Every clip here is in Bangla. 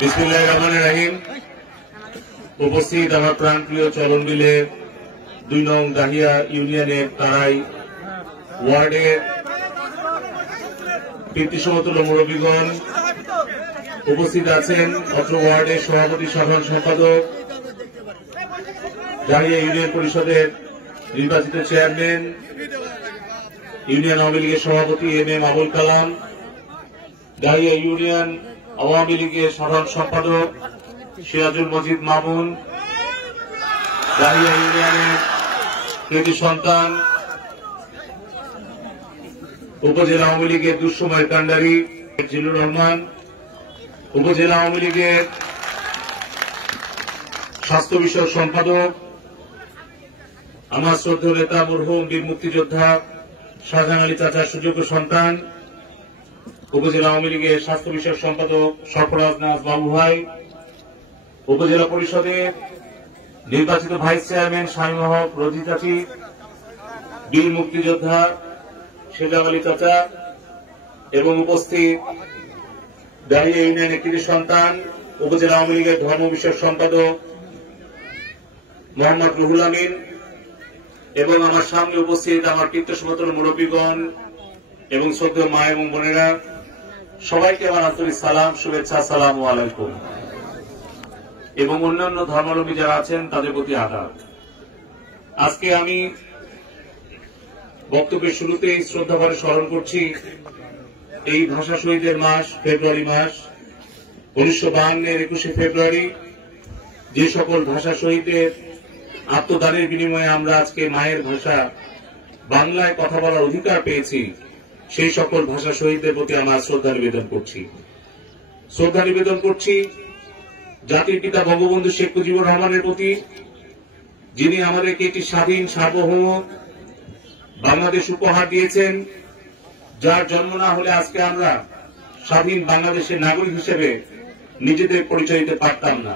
বিসমিল্লাহির রহমানির রহিম। উপস্থিত আমার প্রাণপ্রিয় চলনবিলে ২ নং দাহিয়া ইউনিয়নের তারাই ওয়ার্ডের কীর্তিসমতুল্য মুরব্বীগণ, উপস্থিত আছেন অত্র ওয়ার্ডের সভাপতি সাধারণ সম্পাদক, দাহিয়া ইউনিয়ন পরিষদের নির্বাচিত চেয়ারম্যান, ইউনিয়ন আওয়ামী লীগের সভাপতি এম আবুল কালাম, দাহিয়া ইউনিয়ন আওয়ামী লীগের সাধারণ সম্পাদক সিরাজুল মজিদ মামুন, দাহিয়া ইউনিয়নের কৃতি সন্তান উপজেলা আওয়ামী লীগের দুঃসময়ের কান্ডারি জিলুর রহমান, উপজেলা আওয়ামী লীগের স্বাস্থ্য বিষয়ক সম্পাদক আমার শ্রদ্ধেয় নেতা মরহুম বীর মুক্তিযোদ্ধা শাহজাহান আলী চাচার সুযোগ্য সন্তান, উপজেলা আওয়ামী লীগের স্বাস্থ্য বিষয়ক সম্পাদক সরফরাজ নাজ বাবু ভাই, উপজেলা পরিষদের নির্বাচিত ভাইস চেয়ারম্যান শামীম হক রোজি চাচি, বীর মুক্তিযোদ্ধা শেজাব আলী চাচা এবং উপস্থিত দাহিয়া ইউনিয়নের কৃতি সন্তান উপজেলা আওয়ামী লীগের ধর্ম বিষয়ক সম্পাদক মোহাম্মদ রুহুল আমিন এবং আমার সামনে উপস্থিত আমার কীর্তিসমতুল্য মুরব্বীগণ এবং শ্রদ্ধেয় মা এবং বোনেরা, সবাইকে আমার আন্তরিক সালাম, শুভেচ্ছা, আসসালামু আলাইকুম। এবং অন্যান্য ধর্মাবলম্বী যারা আছেন তাদের প্রতি আদাব। আজকে আমি বক্তব্যের শুরুতেই শ্রদ্ধাভরে স্মরণ করছি এই ভাষা শহীদের মাস ফেব্রুয়ারি মাস 1952-এর 21শে ফেব্রুয়ারি যে সকল ভাষা শহীদের আত্মদানের বিনিময়ে আমরা আজকে মায়ের ভাষা বাংলায় কথা বলার অধিকার পেয়েছি, সেই সকল ভাষা শহীদদের প্রতি আমরা শ্রদ্ধা নিবেদন করছি জাতির পিতা বঙ্গবন্ধু শেখ মুজিবুর রহমানের প্রতি, যিনি আমাদেরকে একটি স্বাধীন সার্বভৌম বাংলাদেশ উপহার দিয়েছেন, যার জন্ম না হলে আজকে আমরা স্বাধীন বাংলাদেশের নাগরিক হিসেবে নিজেদের পরিচয় দিতে পারতাম না।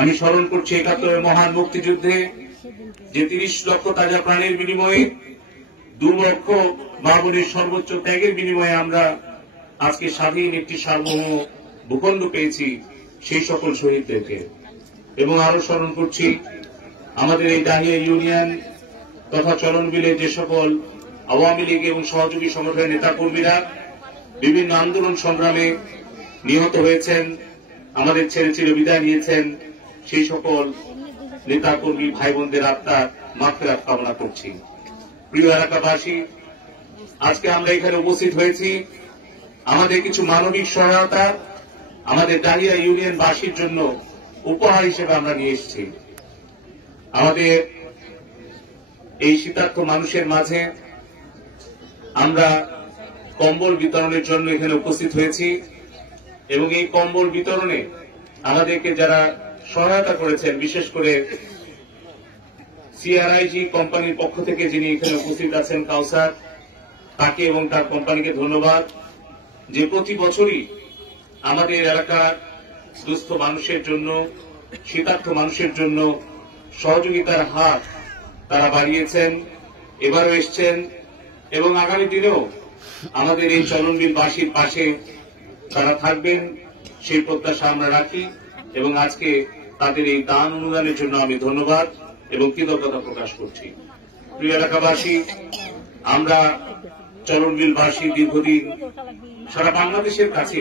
আমি স্মরণ করছি ৭১ মহান মুক্তিযুদ্ধে যে ৩০ লক্ষ তাজা প্রাণের বিনিময়ে ২ লক্ষ মা বোনের সর্বোচ্চ ত্যাগের বিনিময়ে আমরা আজকে স্বাধীন একটি সার্বভৌম ভূখণ্ড পেয়েছি, সেই সকল শহীদদেরকে। এবং আরো স্মরণ করছি আমাদের এই দাহিয়া ইউনিয়ন তথা চলনবিলে যে সকল আওয়ামী লীগ এবং সহযোগী সংগঠনের নেতাকর্মীরা বিভিন্ন আন্দোলন সংগ্রামে নিহত হয়েছেন, আমাদের ছেড়ে চির বিদায় নিয়েছেন, সেই সকল নেতাকর্মী ভাই বোনদের আত্মার মাগফিরাত কামনা করছি। প্রিয় এলাকাবাসী, আজকে আমরা এখানে উপস্থিত হয়েছি আমাদের কিছু মানবিক সহায়তা আমাদের দাহিয়া ইউনিয়নবাসীর জন্য উপহার হিসেবে আমরা নিয়ে এসেছি। আমাদের এই শীতার্থ মানুষের মাঝে আমরা কম্বল বিতরণের জন্য এখানে উপস্থিত হয়েছি এবং এই কম্বল বিতরণে আমাদেরকে যারা সহায়তা করেছেন, বিশেষ করে সিআরআইজি কোম্পানির পক্ষ থেকে যিনি এখানে উপস্থিত আছেন কাউসার, তাকে এবং তার কোম্পানিকে ধন্যবাদ, যে প্রতি বছরই আমাদের এলাকার দুস্থ মানুষের জন্য, শীতার্থ মানুষের জন্য সহযোগিতার হাত তারা বাড়িয়েছেন, এবারও এসছেন এবং আগামী দিনেও আমাদের এই চলনবিলবাসীর পাশে তারা থাকবেন, সেই প্রত্যাশা আমরা রাখি এবং আজকে তাদের এই দান অনুদানের জন্য আমি ধন্যবাদ এবং কৃতজ্ঞতা প্রকাশ করছি। প্রিয় এলাকাবাসী, আমরা চলনবিলবাসী দীর্ঘদিন সারা বাংলাদেশের কাছে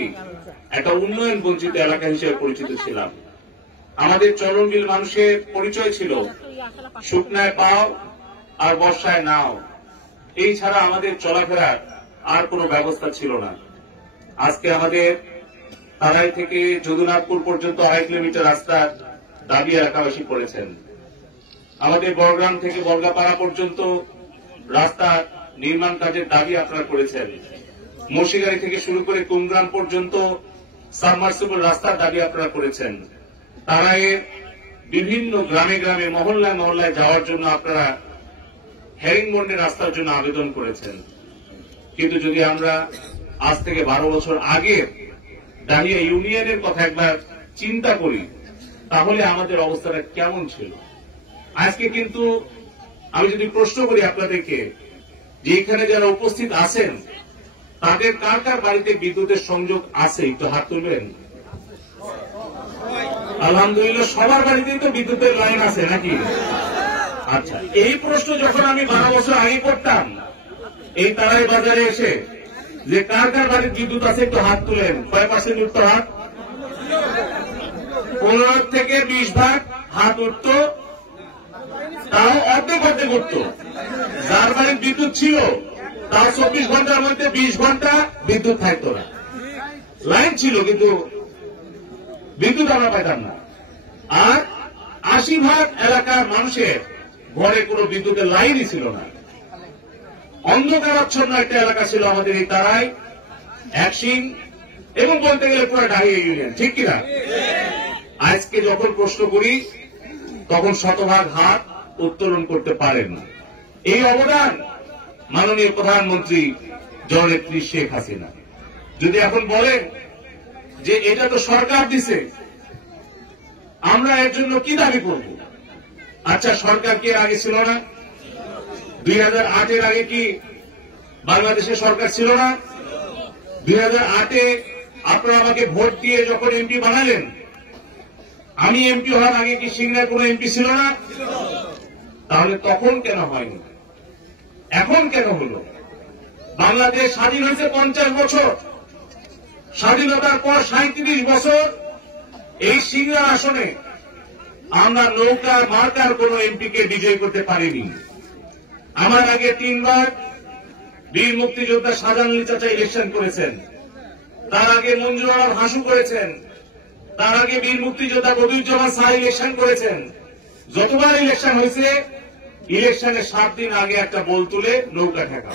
একটা উন্নয়ন বঞ্চিত এলাকা হিসেবে পরিচিত ছিলাম। আমাদের চলনবিল মানুষের পরিচয় ছিল শুকনায় পাও আর বর্ষায় নাও, এই ছাড়া আমাদের চলাফেরার আর কোনো ব্যবস্থা ছিল না। আজকে আমাদের তারাই থেকে যদুনাথপুর পর্যন্ত ২.৫ কিলোমিটার রাস্তার দাবি এলাকাবাসী করেছেন। আমাদের বড়গ্রাম থেকে বর্গাপাড়া পর্যন্ত রাস্তার নির্মাণ কাজের দাবি আপনারা করেছেন। মশিগাড়ি থেকে শুরু করে কুমগ্রাম পর্যন্ত সাবমার্সিবল রাস্তার দাবি আপনারা করেছেন। তারাইয়ের বিভিন্ন গ্রামে গ্রামে মহল্লায় মহল্লায় যাওয়ার জন্য আপনারা হেরিংবন্ডের রাস্তার জন্য আবেদন করেছেন। কিন্তু যদি আমরা আজ থেকে 12 বছর আগে ডাহিয়া ইউনিয়নের কথা একবার চিন্তা করি, তাহলে আমাদের অবস্থাটা কেমন ছিল। আজকে কিন্তু আমি যদি প্রশ্ন করি আপনাদেরকে যে এখানে যারা উপস্থিত আছেন তাদের কার কার বাড়িতে বিদ্যুতের সংযোগ আছে, একটু হাত তুলবেন। আলহামদুলিল্লাহ, সবার বাড়িতেই তো বিদ্যুতের লাইন আছে নাকি? আচ্ছা, এই প্রশ্ন যখন আমি 12 বছর আগে করতাম এই তারাই বাজারে এসে যে কার কার বাড়ির বিদ্যুৎ আছে একটু হাত তুলেন, কয় পার্সেন্ট উঠতো হাত? 15 থেকে 20 ভাগ হাত উঠতো, তাও অর্ধেক অর্ধেক উঠতো। যার বাড়ির বিদ্যুৎ ছিল তাও 24 ঘন্টার মধ্যে 20 ঘন্টা বিদ্যুৎ থাকতো না। লাইন ছিল কিন্তু বিদ্যুৎ আমরা পাইতাম না। আর 80 ভাগ এলাকার মানুষের ঘরে কোনো বিদ্যুতের লাইনই ছিল না। অন্ধকারাচ্ছন্ন একটা এলাকা ছিল আমাদের এই তারাই, একশিং এবং বলতে গেলে পুরো ডাহিয়া ইউনিয়ন, ঠিক কিনা? আজকে যখন প্রশ্ন করি তখন শতভাগ হাত উত্তোলন করতে পারেন না। এই অবদান মাননীয় প্রধানমন্ত্রী জননেত্রী শেখ হাসিনা। যদি এখন বলেন যে এটা তো সরকার দিছে, আমরা এর জন্য কি দাবি করব? আচ্ছা, সরকার কি আগে ছিল না? 2008-এর আগে কি বাংলাদেশে সরকার ছিল না? 2008-এ আপনারা আমাকে ভোট দিয়ে যখন এমপি বানালেন, আমি এমপি হওয়ার আগে কি সিংড়ায় কোন এমপি ছিল না? তাহলে তখন কেন হয়নি, এখন কেন হলো? বাংলাদেশ স্বাধীন হয়েছে 50 বছর, স্বাধীনতার পর 37 বছর এই সিংড়া আসনে আমরা নৌকা মার্কার কোন এমপিকে বিজয় করতে পারিনি। আমার আগে 3 বার বীর মুক্তিযোদ্ধা শাহজাহান আলী চাচা ইলেকশন করেছেন, তার আগে মঞ্জুর আলম হাসু করেছেন, তার আগে বীর মুক্তিযোদ্ধা বদিউজ্জামান শাহ ইলেকশন করেছেন। যতবার ইলেকশন হয়েছে ইলেকশনের 7 দিন আগে একটা বল তুলে নৌকা ঠেকা,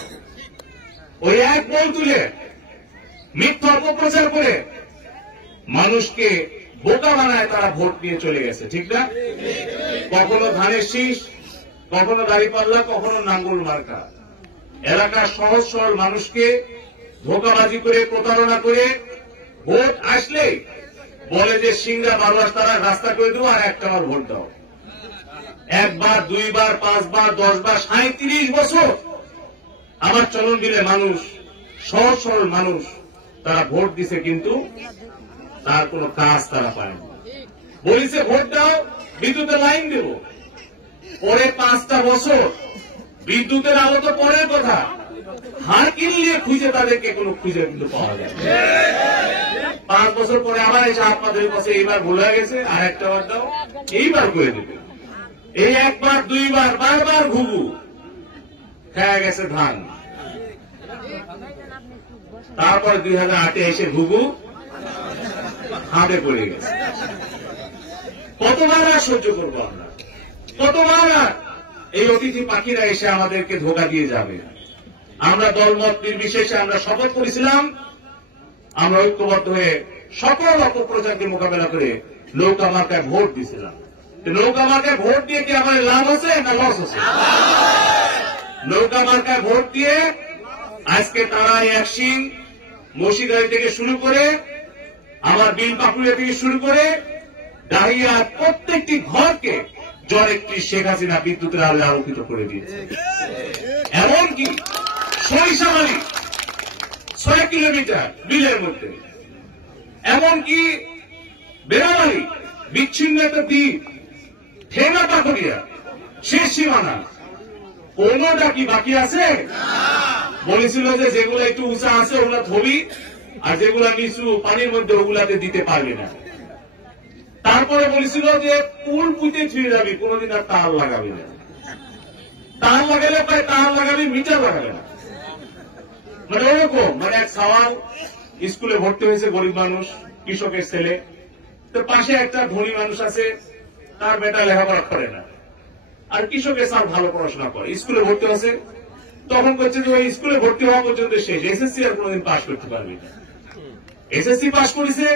ওই এক বল তুলে মিথ্যা অপপ্রচার করে মানুষকে বোকা বানায় তারা ভোট নিয়ে চলে গেছে, ঠিক না? কখনো ধানের শীষ, কখনো দাঁড়িপাল্লা, কখনো নাঙ্গল মার্কা। এলাকার সহজ সরল মানুষকে ধোঁকাবাজি করে প্রতারণা করে ভোট আসলে বলে যে সিংড়া 12 তারা রাস্তা করে দেবো আর একটা বার ভোট দাও। 1 বার 2 বার 5 বার 10 বার 37 বছর আমার চলন দিলে মানুষ, সহজ সরল মানুষ তারা ভোট দিছে, কিন্তু তার কোন কাজ তারা পায়নি। বলিছে ভোট দাও, বিদ্যুতের লাইন দেব, পরে 5টা বছর বিদ্যুতের আলো তো পরের কথা, হারকিল নিয়ে খুঁজে তাদেরকে কোনো খুঁজে কিন্তু পাওয়া যায়। 5 বছর পরে আবার এসে আপনাদের কাছে এইবার ভুল হয়ে গেছে, আর একটা বার দাও, এইবার করে দেবে। এই 1 বার 2 বার বারবার ঘুঘু খেয়ে গেছে ধান। তারপর 2008-এ এসে ঘুঘু হাতে পড়ে গেছে। কতবার আর সহ্য করবো আমরা? কতবার আর এই অতিথি পাখিরা এসে আমাদেরকে ধোঁকা দিয়ে যাবে? আমরা দলমত নির্বিশেষে আমরা শপথ করেছিলাম, আমরা ঐক্যবদ্ধ হয়ে সকল অপপ্রচারকে মোকাবেলা করে নৌকা মার্কায় ভোট দিয়েছিলাম। নৌকা মার্কায় ভোট দিয়ে কি আমাদের লাভ হচ্ছে না লস হচ্ছে? নৌকা মার্কায় ভোট দিয়ে আজকে তারাই একশিং, মসিদারি থেকে শুরু করে আমার বিল পাকুড়িয়া থেকে শুরু করে ডাহিয়ার প্রত্যেকটি ঘরকে জননেত্রী শেখ হাসিনা বিদ্যুতের আলোয় আলোকিত করে দিয়েছে। এমনকি সরিষামারি 6 কিলোমিটার বিলের মধ্যে, এমনকি বেড়াবাড়ি বিচ্ছিন্ন একটা দ্বীপ, ঠেঙ্গা পাকুড়িয়া শেষ সীমানা, কোনটা কি বাকি আছে? বলেছিল যে যেগুলো একটু উঁচা আছে ওগুলা থবি, আর যেগুলা নিচু পানির মধ্যে ওগুলাতে দিতে পারবে না। তারপরে বলেছিল যে পুল পুঁতে ছিঁড়ে যাবি, কোনদিন আর তার লাগাবি না। তার লাগালে প্রায় তার লাগাবি, মিটার লাগাবে না। মানে ওরকম, মানে এক সওয়াল স্কুলে ভর্তি হয়েছে গরিব মানুষ, কৃষকের ছেলে, তো পাশে একটা ধনী মানুষ আছে, তার বেটা লেখাপড়া করে না, আর কৃষকের স্যার ভালো পড়াশোনা করে, স্কুলে ভর্তি হয়েছে। তখন করছে যে ওই স্কুলে ভর্তি হওয়া পর্যন্ত শেষ, এসএসসি আর কোনদিন পাশ করতে পারবি না। এসএসসি পাশ করেছে,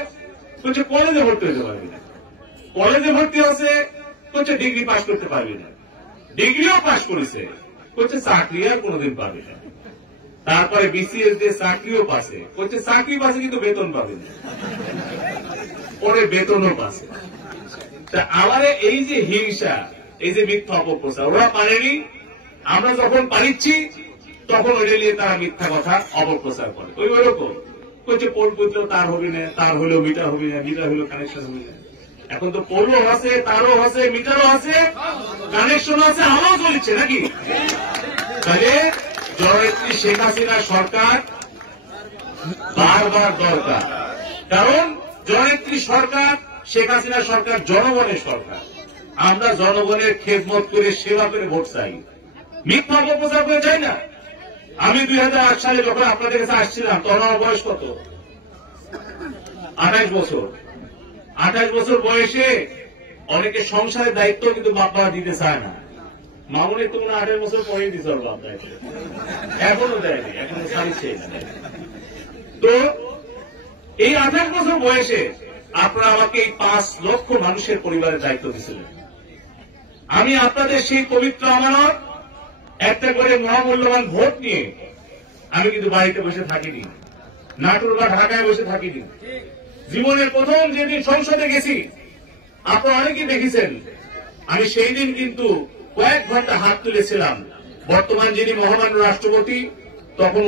করছে কলেজে ভর্তি হতে পারবি না। কলেজে ভর্তি হচ্ছে, করছে ডিগ্রি পাশ করতে পারবি না। ডিগ্রিও পাশ করেছে, করছে চাকরি আর কোনদিন পাবি না। তারপরে বিসিএস দিয়ে চাকরিও পাচ্ছে, বলছে চাকরি পাচ্ছে কিন্তু বেতন পাবেন, পরে বেতনও পাচ্ছে। তা আমাদের এই যে হিংসা, এই যে মিথ্যা অপপ্রচার, ওরা পারেনি, আমরা যখন পারিচ্ছি তখন ওইটা নিয়ে তারা মিথ্যা কথা অপপ্রচার করে। ওই ওরকম বলছে পোল বুঝলেও তার হবি না, তার হলেও মিটার হবি না, মিটার হলেও কানেকশন হবি না। এখন তো পোলও আছে, তারও আছে, মিটারও আছে, কানেকশনও আছে, হাওয়াও চলছে নাকি? তাহলে জননেত্রী শেখ হাসিনা সরকার বারবার দরকার, কারণ জননেত্রী সরকার শেখ হাসিনা সরকার জনগণের সরকার। আমরা জনগণের খেদমত করে সেবা করে ভোট চাই, মিথ্যা অপপ্রচার করে চাই না। আমি 2008 সালে যখন আপনাদের কাছে আসছিলাম তখন আমার বয়স কত? 28 বছর। 28 বছর বয়সে অনেকে সংসারের দায়িত্ব কিন্তু বাবা দিতে চায় না। মামুনি তো 28 বছর পরেই দিতে হবে বাপ দায়িত্ব, এখনো দেয়নি, এখনো ছাড়ছে। তো এই 28 বছর বয়সে আপনারা আমাকে এই 5 লক্ষ মানুষের পরিবারের দায়িত্ব দিয়েছিলেন। আমি আপনাদের সেই পবিত্র আমানত একটা করে মহামূল্যবান ভোট নিয়ে আমি কিন্তু বাড়িতে বসে থাকিনি, নাটোর বা ঢাকায় বসে থাকিনি। জীবনের প্রথম যেদিন সংসদে গেছি, আপনারা অনেকেই দেখেছেন, আমি সেই দিন কিন্তু কয়েক ঘন্টা হাত তুলেছিলাম। বর্তমান যিনি মহামান্য রাষ্ট্রপতি,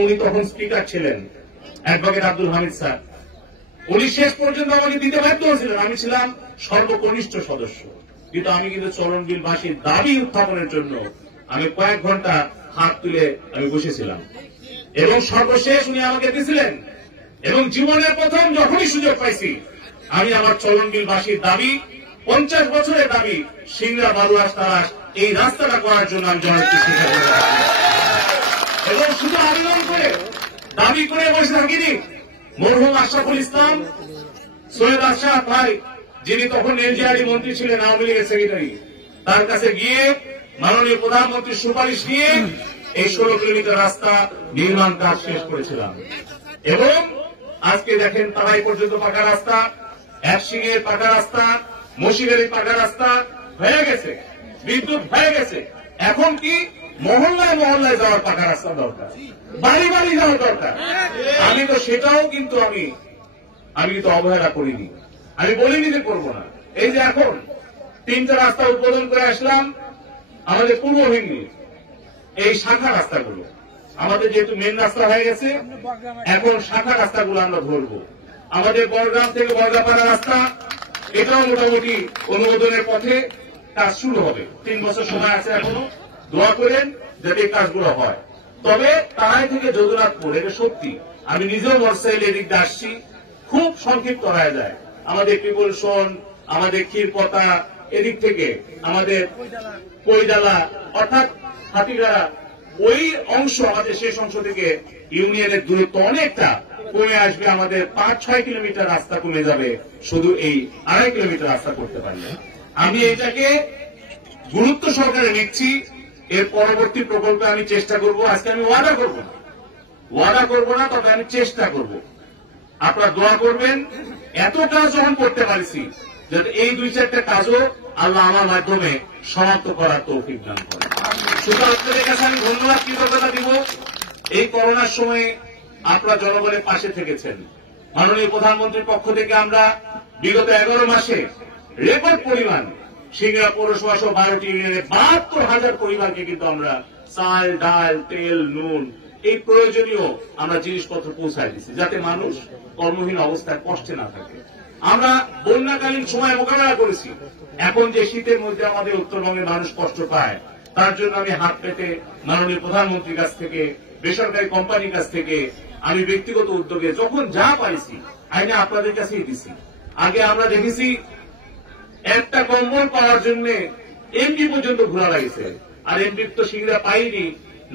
উনি তখন স্পিকার ছিলেন, অ্যাডভোকেট আব্দুল হামিদ স্যার। উনি শেষ পর্যন্ত আমাকে দিতে ব্যর্থ হয়েছিলেন। আমি ছিলাম সর্বকনিষ্ঠ সদস্য, কিন্তু আমি কিন্তু চলন বিলবাসীর দাবি উত্থাপনের জন্য আমি কয়েক ঘন্টা হাত তুলে আমি বসেছিলাম, এবং সর্বশেষ উনি আমাকে দিয়েছিলেন। এবং জীবনের প্রথম যখনই সুযোগ পাইছি, আমি আমার চলন বিলবাসীর দাবি, 50 বছরের দাবি, সিংড়া বালুয়াস তালাশ এই রাস্তাটা করার জন্য আমি জননেত্রী শেখ হাসিনা, এবং শুধু আবেদন করে দাবি করে বসে থাকিনি। মরহুম আশরাফুল ইসলাম, সৈয়দ আশরাফ ভাই, যিনি তখন এনজিআরডি মন্ত্রী ছিলেন, আওয়ামী লীগের সেক্রেটারি, তার কাছে গিয়ে মাননীয় প্রধানমন্ত্রীর সুপারিশ নিয়ে এই 16 কিলোমিটার রাস্তা নির্মাণ কাজ শেষ করেছিলাম। এবং আজকে দেখেন তারাই পর্যন্ত পাকা রাস্তা, একশিঙের পাকা রাস্তা, মশিগাড়ির পাকা রাস্তা হয়ে গেছে, বিদ্যুৎ হয়ে গেছে। এখন কি মহল্লায় মহল্লায় যাওয়ার পাকা রাস্তা দরকার, বাড়ি বাড়ি যাওয়ার দরকার। আমি তো সেটাও কিন্তু আমি তো অবহেলা করিনি, আমি বলিনি যে করবো না। এই যে এখন 3টা রাস্তা উদ্বোধন করে আসলাম আমাদের পূর্ব হিঙ্গি, এই শাখা রাস্তাগুলো আমাদের যেহেতু মেন রাস্তা হয়ে গেছে, এখন শাখা রাস্তাগুলো আমরা ধরবো। আমাদের বড়গ্রাম থেকে বর্গাপাড়া রাস্তা, এটাও মোটামুটি অনুমোদনের পথে, কাজ শুরু হবে। 3 বছর সময় আছে এখনো, দোয়া করেন যাতে এই কাজগুলো হয়। তবে তারাই থেকে যদুনাথপুর, এটা সত্যি, আমি নিজেও মোটরসাইকেল এদিক দিয়ে আসছি, খুব সংক্ষিপ্ত হয়ে যায়। আমাদের পিপলসন, আমাদের ক্ষীরপতা, এদিক থেকে আমাদের কৈডালা অর্থাৎ হাতিগাড়া, ওই অংশ আমাদের শেষ অংশ থেকে ইউনিয়নের দূরত্ব অনেকটা কমে আসবে। আমাদের 5-6 কিলোমিটার রাস্তা কমে যাবে শুধু এই 2.5 কিলোমিটার রাস্তা করতে পারলে। আমি এটাকে গুরুত্ব সহকারে নিচ্ছি। এর পরবর্তী প্রকল্পে আমি চেষ্টা করব। আজকে আমি ওয়াদা করব না, তবে আমি চেষ্টা করব। আপনারা দোয়া করবেন, এত কাজ যখন করতে পারছি, যাতে এই 2-4টা কাজও আল্লাহ আমার মাধ্যমে সমাপ্ত করার তৌফিক দান করে। শুধু আপনাদের কাছে আমি ধন্যবাদ কৃতজ্ঞতা দিব। এই করোনার সময়ে আপনারা জনগণের পাশে থেকেছেন। মাননীয় প্রধানমন্ত্রীর পক্ষ থেকে আমরা বিগত 11 মাসে রেকর্ড পরিমাণ সিংড়া পৌরসভা সহ 12টি ইউনিয়নের 72,000 পরিবারকে কিন্তু আমরা চাল, ডাল, তেল, নুন, এই প্রয়োজনীয় আমরা জিনিসপত্র পৌঁছায় দিচ্ছি, যাতে মানুষ কর্মহীন অবস্থায় কষ্টে না থাকে। আমরা বন্যাকালীন সময় মোকাবেলা করেছি। এখন যে শীতের মধ্যে আমাদের উত্তরবঙ্গের মানুষ কষ্ট পায়, তার জন্য আমি হাত পেতে মাননীয় প্রধানমন্ত্রীর কাছ থেকে, বেসরকারি কোম্পানির কাছ থেকে, আমি ব্যক্তিগত উদ্যোগে যখন যা পাইছি আইনে আপনাদের কাছেই দিছি। আগে আমরা দেখেছি একটা কম্বল পাওয়ার জন্য এমপি পর্যন্ত ঘোরা লাগছে, আর এমপি তো সিংড়া পাইনি,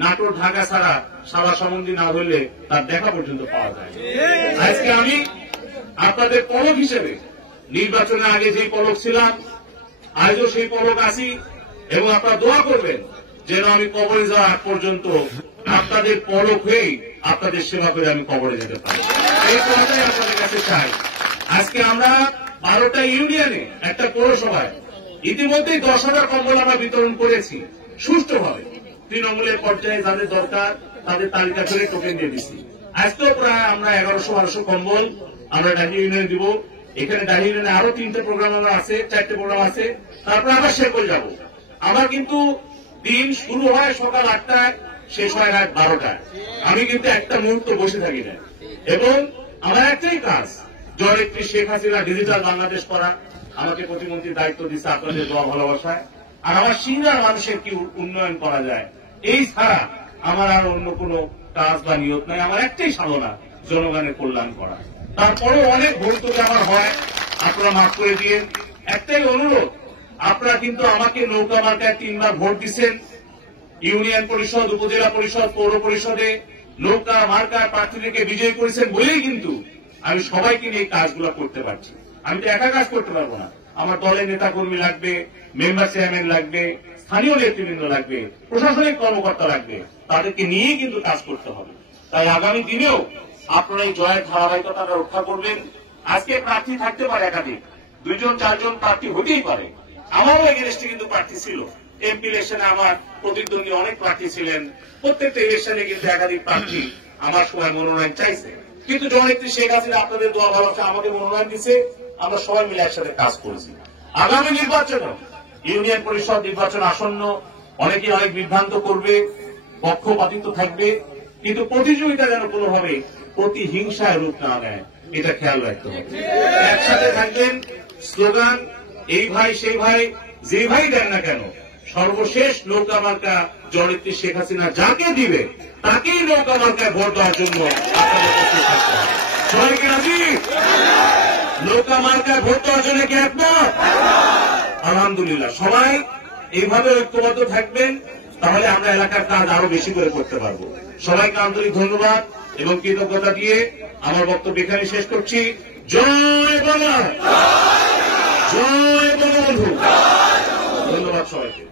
নাটোর ঢাকা ছাড়া সারা সম্বন্ধী না হলে তার দেখা পর্যন্ত পাওয়া যায়। আজকে আমি আপনাদের পলক হিসেবে নির্বাচনের আগে যে পলক ছিলাম, আজও সেই পলক আছি, এবং আপনারা দোয়া করবেন যেন আমি কবরে যাওয়া আগ পর্যন্ত আপনাদের পলক হয়েই আপনাদের সেবা করে আমি কবরে যেতে পারি। এই কথাই আপনাদের কাছে চাই। আজকে আমরা 12টা ইউনিয়নে, একটা পৌরসভায় ইতিমধ্যেই 10,000 কম্বল আমরা বিতরণ করেছি সুষ্ঠুভাবে। তৃণমূলের পর্যায়ে যাদের দরকার তাদের তালিকা করে টোকেন দিয়ে দিচ্ছি। আজকেও প্রায় আমরা 1100-1200 কম্বল আমরা ডাহি ইউনিয়নে দিব। এখানে ডাহি ইউনিয়নে আরো 3টে প্রোগ্রাম আছে, 4টে প্রোগ্রাম আছে, তারপরে আবার শেরপুর যাব। আমার কিন্তু দিন শুরু হয় সকাল 8টায়, শেষ হয় রাত 12টায়। আমি কিন্তু একটা মুহূর্ত বসে থাকি না, এবং আমার একটাই কাজ, জননেত্রী শেখ হাসিনা ডিজিটাল বাংলাদেশ করা। আমাকে প্রতিমন্ত্রীর দায়িত্ব দিচ্ছে আপনাদের দোয়া ভালোবাসায়। আর আমার সিনিয়র মানুষের কি উন্নয়ন করা যায়, এই ছাড়া আমার আর অন্য কোনো কাজ বা নিয়ত নাই। আমার একটাই সাধনা, জনগণের কল্যাণ করা। তারপরেও অনেক ভুল ত্রুটি আমার হয়, আপনারা মাফ করে দিয়ে। একটাই অনুরোধ, আপনারা কিন্তু আমাকে নৌকা মার্কায় 3বার ভোট দিচ্ছেন। ইউনিয়ন পরিষদ, উপজেলা পরিষদ, পৌর পরিষদে নৌকা মার্কায় প্রার্থীদেরকে বিজয়ী করেছেন বলেই কিন্তু আমি সবাইকে নিয়ে এই কাজগুলো করতে পারছি। আমি তো একা কাজ করতে পারবো না, আমার দলের নেতাকর্মী লাগবে, মেম্বার চেয়ারম্যান লাগবে, স্থানীয় নেতৃবৃন্দ লাগবে, প্রশাসনিক কর্মকর্তা লাগবে, তাদেরকে নিয়েই কিন্তু কাজ করতে হবে। তাই আগামী দিনেও আপনারা এই জয়ের ধারাবাহিকতাটা রক্ষা করবেন। আজকে প্রার্থী থাকতে পারে একাধিক, 2-4জন প্রার্থী হতেই পারে। আমারও এগেনস্টে কিন্তু প্রার্থী ছিল। এমপি ইলেকশনে আমার প্রতিদ্বন্দ্বী অনেক প্রার্থী ছিলেন, প্রত্যেকটা ইলেকশনে কিন্তু একাধিক প্রার্থী আমার সময় মনোনয়ন চাইছে। কিন্তু জননেত্রী শেখ হাসিনা আপনাদের দোয়া ভালোবাসা আমাকে মনোনয়ন দিচ্ছে, আমরা সবাই মিলে একসাথে কাজ করেছি। আগামী নির্বাচনে, ইউনিয়ন পরিষদ নির্বাচন আসন্ন, অনেকে অনেক বিভ্রান্ত করবে, পক্ষপাতিত্ব থাকবে, কিন্তু প্রতিযোগিতা যেন কোনোভাবে প্রতিহিংসায় রূপ না নেয়, এটা খেয়াল রাখতে হবে। একসাথে থাকবেন, স্লোগান এই ভাই সেই ভাই, যে ভাই দেন না কেন, সর্বশেষ নৌকা মার্কা জননেত্রী শেখ হাসিনা যাকে দিবে তাকেই নৌকা মার্কায় ভোট দেওয়ার জন্য সবাই কি রাজি? নৌকা মার্কায় ভোট দেওয়ার জন্য কি একমত? আলহামদুলিল্লাহ, সবাই এইভাবে ঐক্যবদ্ধ থাকবেন, তাহলে আমরা এলাকার কাজ আরো বেশি করে করতে পারবো। সবাইকে আন্তরিক ধন্যবাদ এবং কৃতজ্ঞতা দিয়ে আমার বক্তব্য এখানে শেষ করছি। জয় বাংলা, জয় বঙ্গবন্ধু। ধন্যবাদ সবাইকে।